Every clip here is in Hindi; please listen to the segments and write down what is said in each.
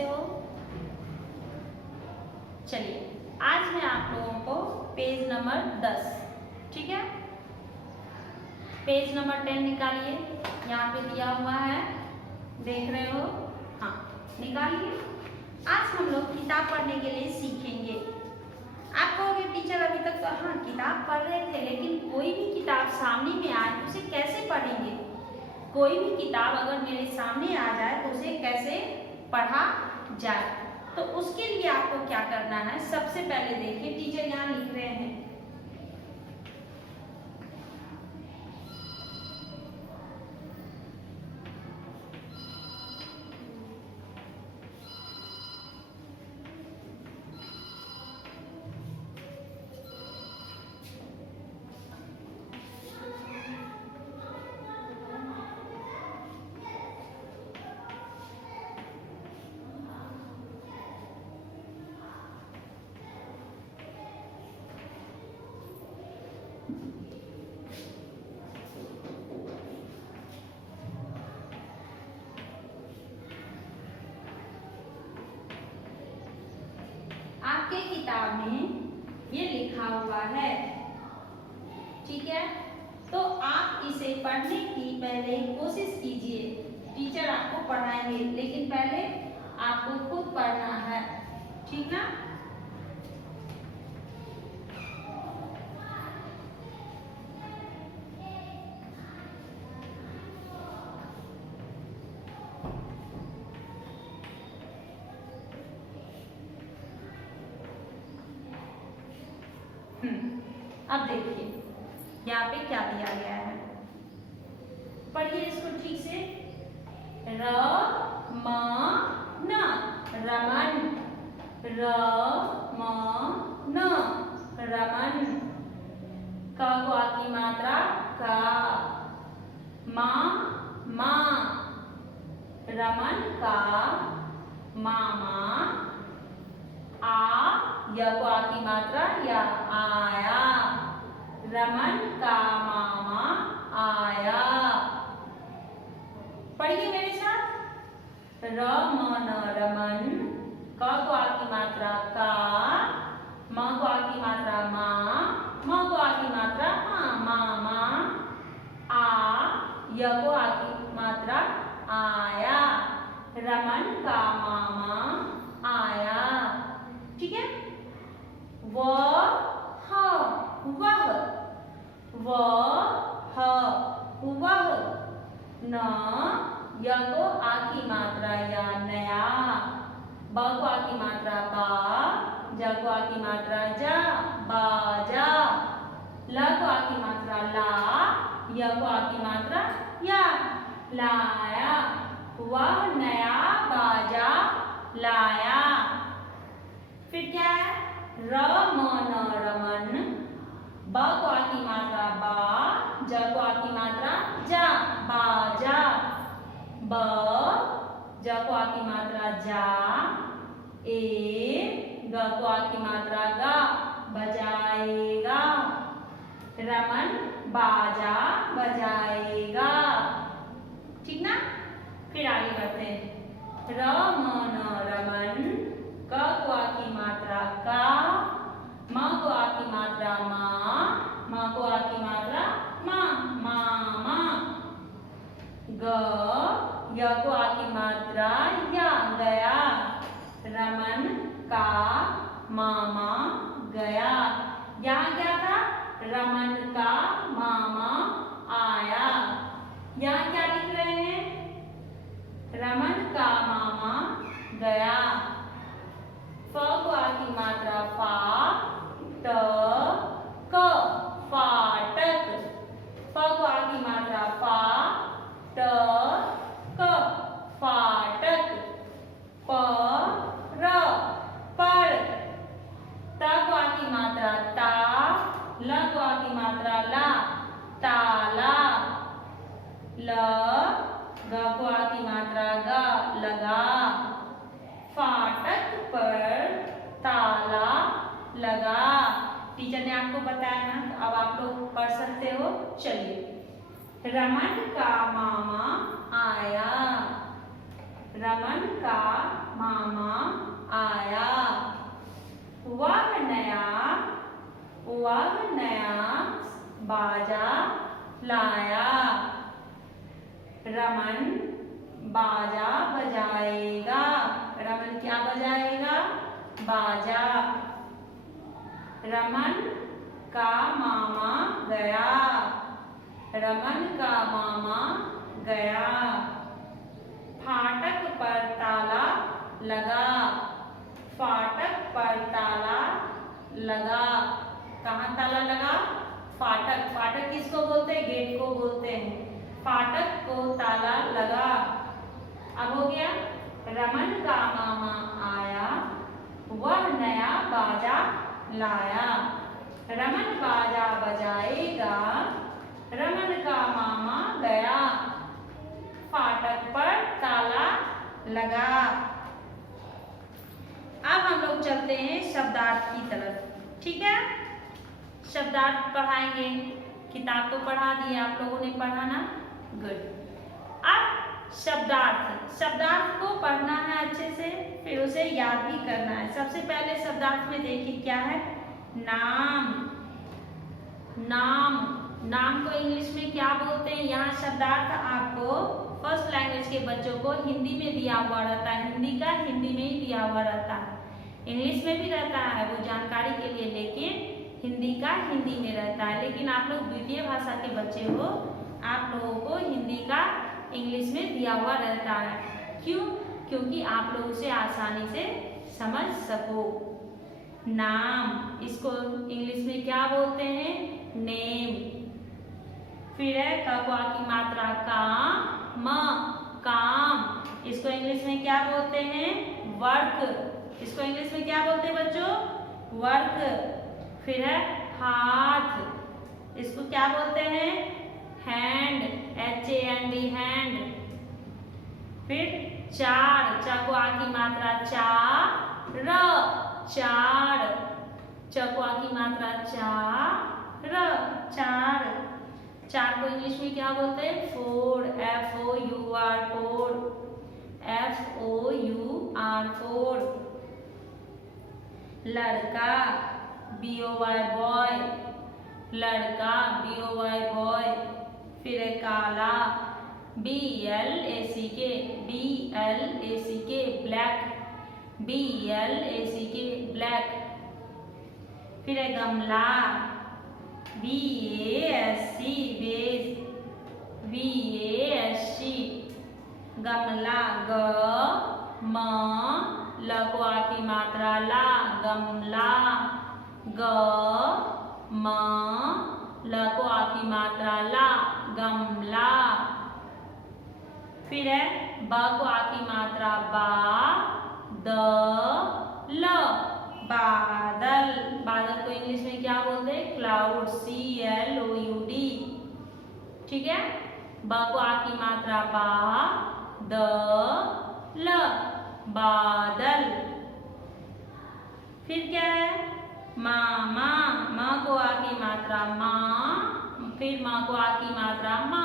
कैसे हो? चलिए आज मैं आप लोगों को पेज नंबर 10, ठीक है, पेज नंबर 10 निकालिए। यहाँ पे दिया हुआ है, देख रहे हो? हाँ, निकालिए। आज हम लोग किताब पढ़ने के लिए सीखेंगे। आप कहोगे टीचर अभी तक तो हाँ किताब पढ़ रहे थे, लेकिन कोई भी किताब सामने में आए तो उसे कैसे पढ़ेंगे? कोई भी किताब अगर मेरे सामने आ जाए तो उसे कैसे पढ़ा जाए? तो उसके लिए आपको क्या करना है, सबसे पहले देखिए टीचर यहाँ लिख रहे हैं, आपके किताब में ये लिखा हुआ है, ठीक है? तो आप इसे पढ़ने की पहले कोशिश कीजिए। टीचर आपको पढ़ाएंगे, लेकिन पहले आपको खुद पढ़ना है, ठीक ना? अब देखिए यहाँ पे क्या दिया गया है, पढ़िए इसको ठीक से। रमन, रमन, रमन, रमन। क को आ की मात्रा का, मा, रमन का मामा। आ, य को आ की मात्रा या, आया। रमन का मामा आया। पढ़िए मेरे साथ। रमन, रमन। क को आ की मात्रा का, म को आ की मात्रा मा, म को आ की मात्रा मामा। आ, य को आ की मात्रा आया। रमन का मामा आया, ठीक है? वह, वह, वह। न, य को आ की मात्रा या, नया। ब को आ की मात्रा बा, ज को आ की मात्रा जा, बाजा। ल को आ की मात्रा ला, य को आ की मात्रा या, लाया। वह नया बाजा लाया। फिर क्या है? रमन, रमन। ब को आ की मात्रा बा, ज को आ की मात्रा जा, बाजा। ब, ज को आ की मात्रा जा। ए, ग को आ की मात्रा गा, बजाएगा। रमन बाजा बजाएगा, ठीक ना? फिर आगे बढ़ते हैं। रमन, रमन। क को आ की मात्रा का, म को आ की मात्रा मा, म को आ की मात्रा मा, मामा। ग, य को आ की मात्रा या, गया। रमन का मामा गया। यहाँ क्या था? रमन का मामा आया। यहाँ क्या लिख रहे हैं? रमन का मामा गया। फ को आ की मात्रा फा, ट, क, फाटक। फ को आ की मात्रा फा, ट, क, फाटक। प, र, पर। त को आ की मात्रा ता, ल को आ की मात्रा ला, ताला। ल, ग को आ की मात्रा गा, लगा। फाटक पर ताला लगा। टीचर ने आपको बताया ना, तो अब आप लोग पढ़ सकते हो। चलिए, रमन का मामा आया। रमन का मामा आया। वह नया बाजा लाया। रमन बाजा बजाएगा। रमन क्या बजाएगा? बाजा। रमन का मामा गया। रमन का मामा गया। फाटक पर ताला लगा। फाटक पर ताला लगा। कहाँ ताला लगा? फाटक। फाटक किसको बोलते हैं? गेट को बोलते हैं। फाटक को ताला लगा। अब हो गया, रमन का मामा आया, वह नया बाजा लाया। रमन बाजा बजाएगा, रमन का मामा गया, फाटक पर ताला लगा। अब हम लोग चलते हैं शब्दार्थ की तरफ, ठीक है। शब्दार्थ पढ़ाएंगे। किताब तो पढ़ा दी, आप लोगों ने पढ़ा ना? गुड। अब शब्दार्थ को पढ़ना है अच्छे से, फिर उसे याद भी करना है। सबसे पहले शब्दार्थ में देखिए क्या है? नाम को इंग्लिश में क्या बोलते हैं? यहाँ शब्दार्थ आपको फर्स्ट लैंग्वेज के बच्चों को हिंदी में दिया हुआ रहता है। हिंदी का हिंदी में ही दिया हुआ रहता है, इंग्लिश में भी रहता है वो जानकारी के लिए, लेकिन हिंदी का हिंदी में रहता है। लेकिन आप लोग द्वितीय भाषा के बच्चे हो, आप लोगों को हिंदी का इंग्लिश में दिया हुआ रहता है। क्यों? क्योंकि आप लोग उसे आसानी से समझ सको। नाम, इसको इंग्लिश में क्या बोलते हैं? नेम। फिर है कवा की मात्रा काम, इसको इंग्लिश में क्या बोलते हैं? वर्क। इसको इंग्लिश में क्या बोलते हैं बच्चों? वर्क। फिर है हाथ, इसको क्या बोलते हैं? Hand, HAND, hand. फिर चार, चकवा की मात्रा चार, चकवा की मात्रा चार। चार को इंग्लिश में क्या बोलते हैं? Four, FOUR, four. लड़का, BOY, बॉय, लड़का, BOY, बॉय। फिर है काला, BLACK, ब्लैक, ब्लैक। फिर है गमला, VASC, गमला। लकवा की मात्रा ला, गमला। लकवा की मात्रा ला, गमला। फिर है बकवा की मात्रा बादल। बादल को इंग्लिश में क्या बोलते हैं? क्लाउड, CLOUD, ठीक है। बकवा की मात्रा बादल। फिर क्या है? मामा, माँ को आ की मात्रा माँ, फिर माँ को आ की मात्रा माँ।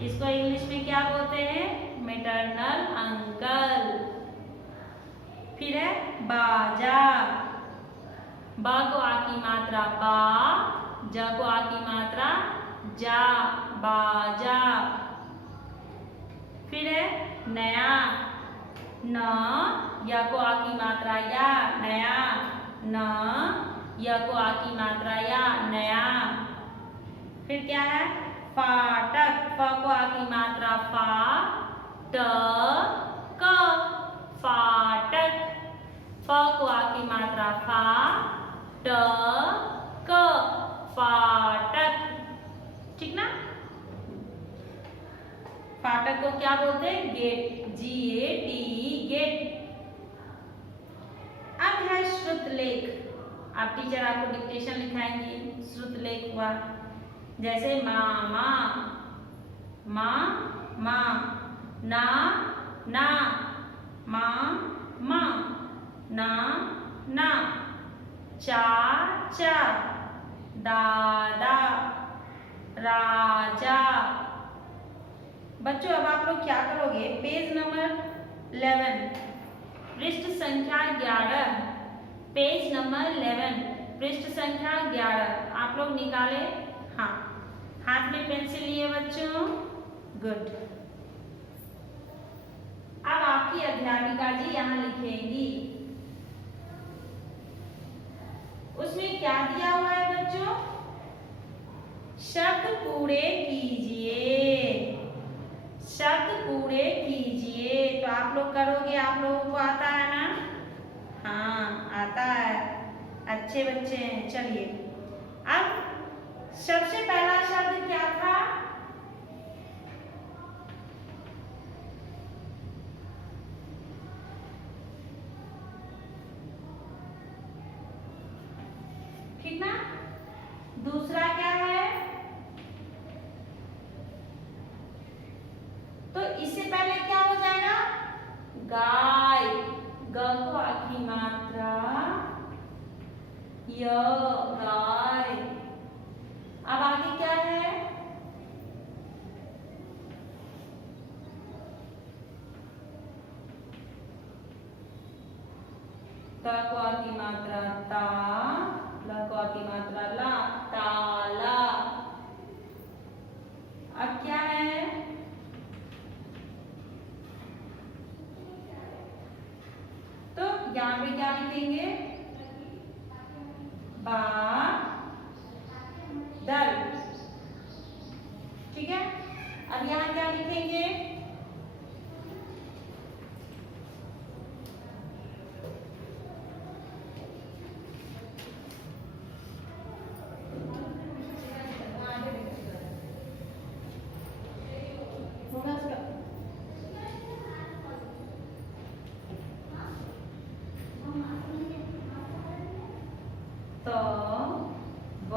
इसको इंग्लिश में क्या बोलते हैं? Maternal uncle. फिर है बाजा, बा को आ की मात्रा बा, जा को आ की मात्रा जा, बाजा। फिर है नया, या को आ की मात्रा या, नया। या को आ की मात्रा या, नया। फिर क्या है? फाटक, फ को आ की मात्रा फाटक। फ को आ की मात्रा फाटक, ठीक ना। फाटक को क्या बोलते हैं? Gate, GATE, gate. अब है श्रुतलेख। आप टीचर आपको डिक्टेशन लिखाएंगे, श्रुतलेख हुआ जैसे मामा, माँ, ना, माँ, ना, चाचा, दादा, राजा, बच्चों अब आप लोग क्या करोगे, पेज नंबर 11 पृष्ठ संख्या 11, पेज नंबर 11 पृष्ठ संख्या 11 आप लोग निकाले। हाँ, हाथ में पेंसिल लिए बच्चों, गुड। अब आपकी अध्यापिका जी यहाँ लिखेंगी, उसमें क्या दिया हुआ है बच्चों, शब्द पूरे कीजिए, शब्द पूरे कीजिए। तो आप लोग करोगे, आप लोगों को आता है ना? हाँ आता है, अच्छे बच्चे हैं। चलिए अब सबसे पहला शब्द क्या था, ठीक ना? दूसरा क्या है, तो इससे पहले क्या हो जाएगा, गाय, ग को आखिरी मात्रा य, गाय। अब आगे क्या है, त को आखिरी मात्रा ता, ल को आखिरी मात्रा ला, ताला। अब क्या है, तो यहाँ पे क्या लिखेंगे, बा दल, ठीक है। अब यहाँ क्या लिखेंगे, तो ब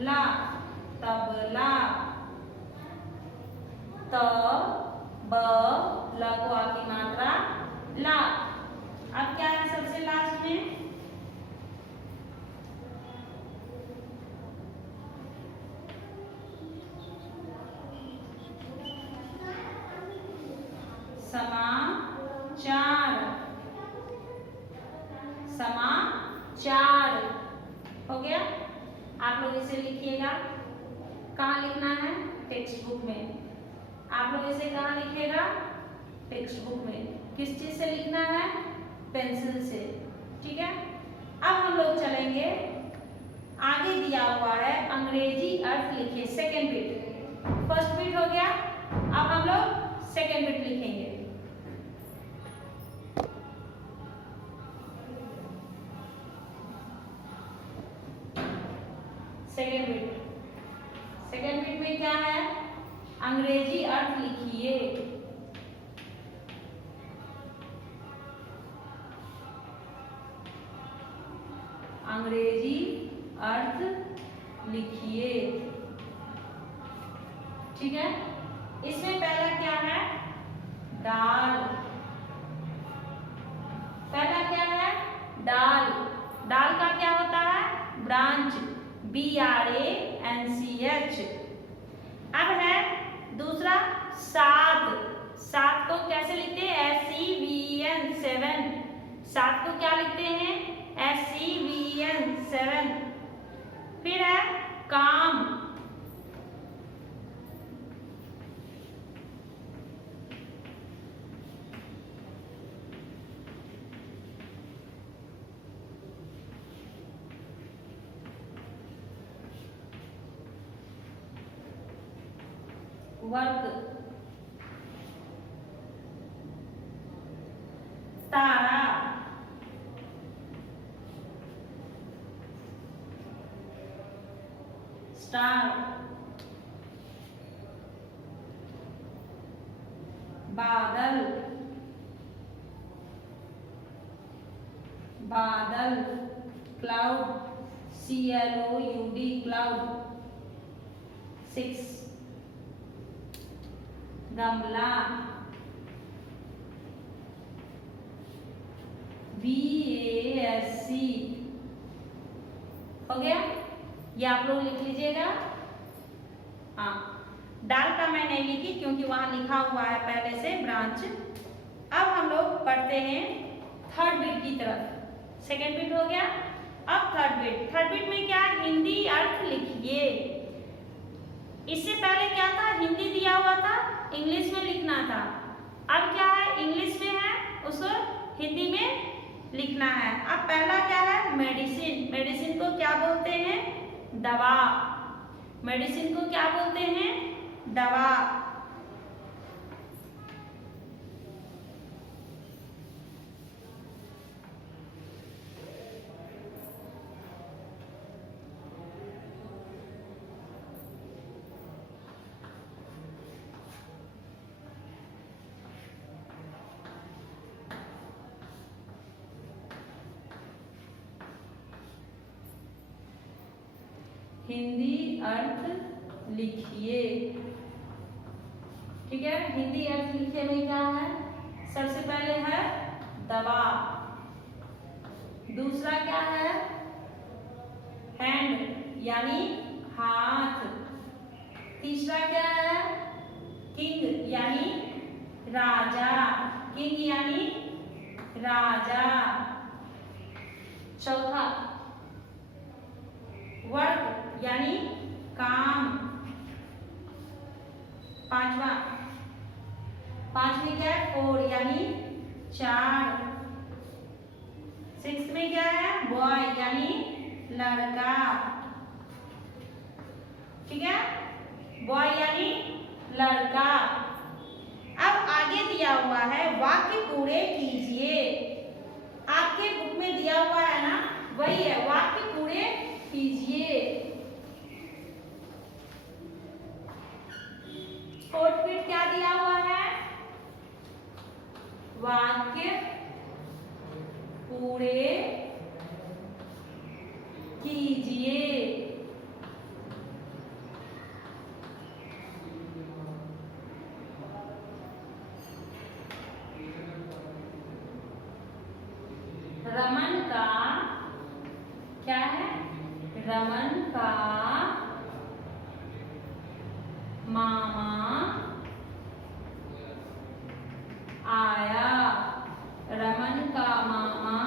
ला, तबला, त ब ल को आखिरी मात्रा ला। अब क्या है सबसे लास्ट में, समाचार, समाचार हो गया। आप लोग इसे लिखिएगा, कहाँ लिखना है, टेक्स्ट बुक में। आप लोग इसे कहाँ लिखिएगा, टेक्स्ट बुक में। किस चीज से लिखना है, पेंसिल से, ठीक है। अब हम लोग चलेंगे, आगे दिया हुआ है अंग्रेजी अर्थ लिखिए, सेकेंड बिट। फर्स्ट बिट हो गया, अब हम लोग सेकेंड बिट लिखेंगे। सेकेंड बिट, सेकेंड बिट में क्या है, अंग्रेजी अर्थ लिखिए। अंग्रेजी अर्थ लिखिए, ठीक है। इसमें पहला क्या है, दाल, पहला क्या है, डाल। डाल का क्या होता है, ब्रांच, BRANCH। अब है दूसरा सात, सात को कैसे लिखते हैं, SEVEN 7। सात को क्या लिखते हैं, SEVEN 7। फिर है काम, वर्क, तारा, स्टार, बादल, बादल, क्लाउड, CLOUD, क्लाउड। 6 गमला, VASC हो गया, ये आप लोग लिख लीजिएगा। हाँ, डाल का मैं नहीं लिखी क्योंकि वहां लिखा हुआ है पहले से ब्रांच। अब हम लोग पढ़ते हैं थर्ड बिट की तरफ। सेकेंड बिट हो गया, अब थर्ड बिट। थर्ड बिट में क्या, हिंदी अर्थ लिखिए। इससे पहले क्या था, हिंदी दिया हुआ था, इंग्लिश में लिखना था। अब क्या है, इंग्लिश में है, उसको हिंदी में लिखना है। अब पहला क्या है, मेडिसिन। मेडिसिन को क्या बोलते हैं, दवा। मेडिसिन को क्या बोलते हैं, दवा। हिंदी अर्थ लिखिए। ठीक है, हिंदी अर्थ लिखिए में क्या है, सबसे पहले है दवा। दूसरा क्या है, हैंड यानी हाथ। तीसरा क्या है, किंग यानी राजा। किंग यानी राजा। चौथा वर्क यानी काम। पांचवी क्या है, फोर यानी चार। सिक्स में क्या है, बॉय यानी लड़का। ठीक है, बॉय यानी लड़का। अब आगे दिया हुआ है वाक्य पूरे कीजिए। आपके बुक में दिया हुआ है ना, वही है, वाक्य पूरे कीजिए। फोर्थ बिट क्या दिया हुआ है, वाक्य पूरे कीजिए। रमन का क्या है, रमन का मामा आया। रमन का मामा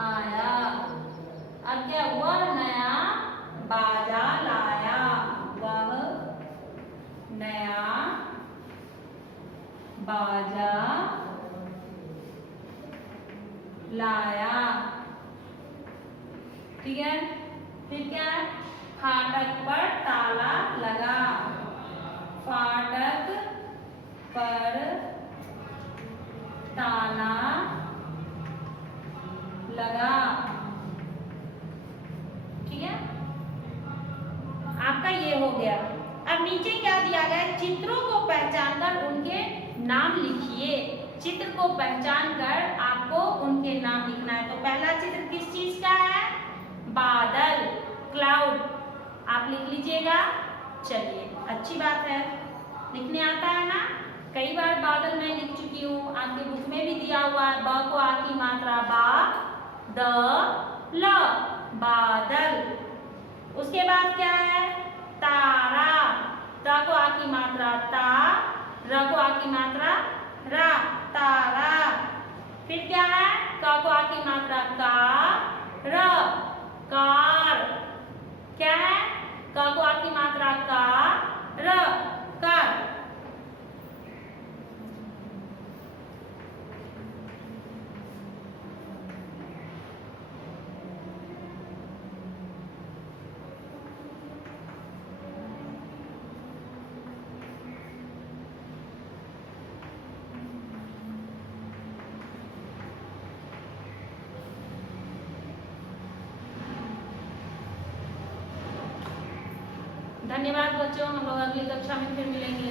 आया। अब क्या, वह नया बाजा लाया। वह नया बाजा लाया। ठीक है, फिर क्या है, फाटक पर ताला लगा। फाटक पर ताला लगा। ठीक है, आपका ये हो गया। अब नीचे क्या दिया गया, चित्रों को पहचान कर उनके नाम लिखिए। चित्र को पहचान कर आपको उनके नाम लिखना है। तो पहला चित्र किस चीज का है, बादल, क्लाउड। आप लिख लीजिएगा। चलिए, अच्छी बात है, लिखने आता है ना। कई बार बादल मैं लिख चुकी हूँ, आपके बुक में भी दिया हुआ है। ब को आ की मात्रा बा, द ल, बादल। उसके बाद क्या है, तारा। त को आ की मात्रा ता, र को आ की मात्रा रा, तारा। फिर क्या है, क को आ की मात्रा का, र, कार। क्या है, क को आ की मात्रा का, र, कार। धन्यवाद बच्चों, हम लोग अगली कक्षा में फिर मिलेंगे।